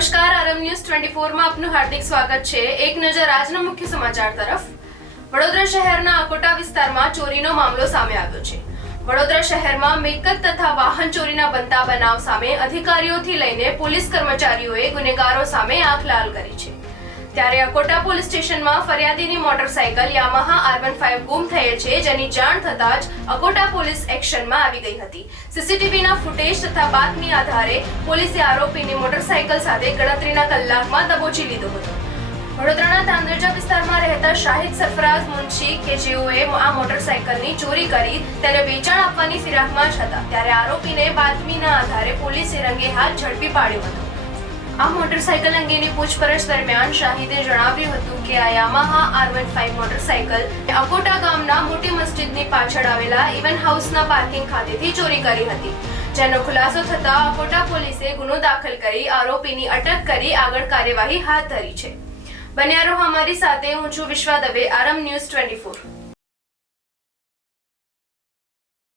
Twenty ફોરમાં આપનું હાર્દિક સ્વાગત છે. એક નજર આજના મુખ્ય સમાચાર તરફ. વડોદરા શહેરના અકોટા વિસ્તારમાં ચોરીનો મામલો સામે આવ્યો છે. વડોદરા શહેરમાં મિલકત તથા વાહન ચોરીના બનતા બનાવ સામે અધિકારીઓથી લઈને પોલીસ કર્મચારીઓએ ગુનેગારો સામે આંખ લાલ કરી છે. ત્યારે અકોટા પોલીસ સ્ટેશનમાં ફરિયાદીની motorcycle Yamaha R one five ગુમ થયેલ છે, જેની જાણ થતાં જ અકોટા પોલીસ એક્શનમાં આવી ગઈ હતી. સીસીટીવીના ફૂટેજ તથા બાતમી આધારે પોલીસે આરોપીની મોટરસાયકલ સાથે ગણતરીના કલાકમાં દબોચી લીધો હતો. વડોદરાના તાંદરજા વિસ્તારમાં રહેતા શાહિદ સરફરાઝ મુનશી, કે જેઓએ આ મોટરસાયકલની ચોરી કરી, તેને વેચાણ આપવાની ફિરાકમાં જ હતા. ત્યારે આરોપીને બાતમીના આધારે પોલીસે રંગે હાથ ઝડપી પાડ્યો હતો. આ મોટરસાયકલ અંગેની પૂછપરછ દરમિયાન શાહિદે જણાવ્યું હતું કે આ Yamaha R one five motorcycle Akota ગામના મોટી મસ્જિદની પાછળ આવેલા ઇવન હાઉસના પાર્કિંગ ખાતેથી ચોરી કરી હતી. જેનો ખુલાસો થતા અકોટા પોલીસે ગુનો દાખલ કરી આરોપીની અટક કરી આગળ કાર્યવાહી હાથ ધરી છે. બન્યા રહો અમારી સાથે, હું છું વિશ્વા દવે, આરમ ન્યૂઝ ટ્વેન્ટી ફોર.